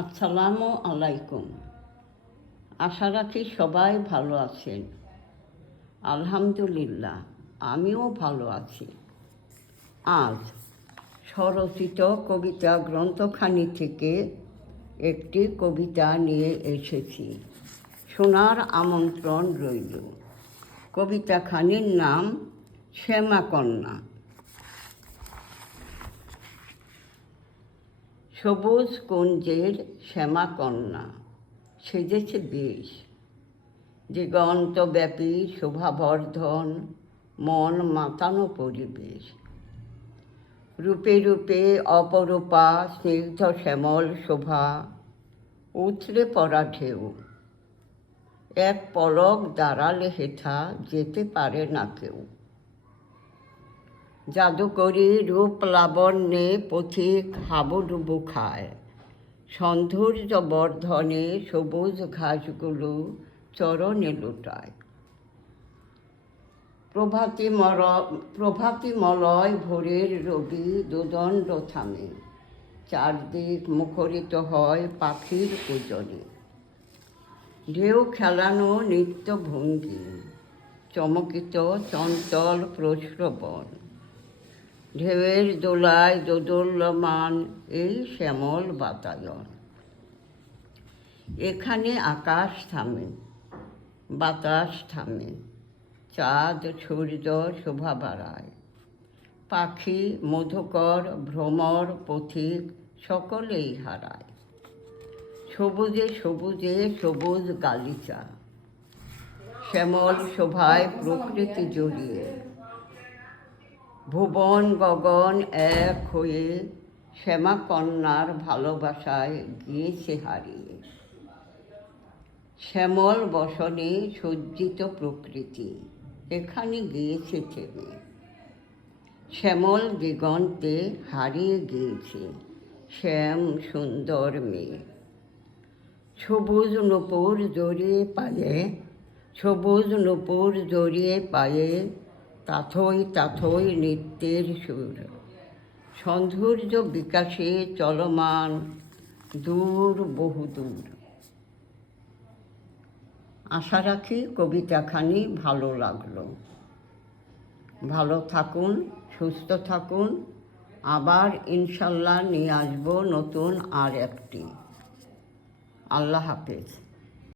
আসসালামু আলাইকুম। আশা রাখি সবাই ভালো আছেন। আলহামদুলিল্লাহ, আমিও ভালো আছি। আজ স্বরচিত কবিতা গ্রন্থখানি থেকে একটি কবিতা নিয়ে এসেছি, শোনার আমন্ত্রণ রইল। কবিতাখানির নাম শ্যামাকন্যা। সবুজ কুঞ্জের শ্যামাকন্যা সেজেছে বেশ, দিগন্তব্যাপী শোভাবর্ধন, মন মাতানো পরিবেশ। রূপে রূপে অপরূপা স্নিগ্ধ শ্যামল শোভা, উথলে পড়া ঢেউ। এক পলক দাঁড়ালে হেথা যেতে পারে না কেউ। জাদুকরী রূপ লাবণ্যে পথিক হাবুডুবু খায়, সৌন্দর্য বর্ধনে সবুজ ঘাসগুলো চরণে লুটায়। প্রভাতিমলয় ভোরের রবি দুদণ্ড থামে, চারদিক মুখরিত হয় পাখির পূজনে। ঢেউ খেলানো নিত্য ভঙ্গি, চমকিত চঞ্চল প্রশ্রবণ। ঢেউয়ের দোলায় দোদুল্যমান এই শ্যামল বাতায়ন। এখানে আকাশ থামে, বাতাস থামে, চাঁদ সূর্য শোভা বাড়ায়। পাখি মধুকর ভ্রমর পথিক সকলেই হারায়। সবুজে সবুজে সবুজ গালিচা, শ্যামল শোভায় প্রকৃতি জড়িয়ে। ভুবন গগন এক হয়ে শ্যামাকন্যার ভালোবাসায় গিয়েছে হারিয়ে। শ্যামল বসনে সজ্জিত প্রকৃতি এখানে গিয়েছে থেমে। শ্যামল দিগন্তে হারিয়ে গিয়েছে শ্যাম সুন্দর মেয়ে। সবুজ নূপুর জড়িয়ে পায়ে, সবুজ নূপুর জড়িয়ে পায়ে, তাথই তাথই নৃত্যের সুর। সৌন্দর্য বিকাশে চলমান দূর বহুদূর। আশা রাখি কবিতাখানি ভালো লাগলো। ভালো থাকুন, সুস্থ থাকুন। আবার ইনশাল্লাহ নিয়ে আসবো নতুন আর একটি। আল্লাহ হাফেজ।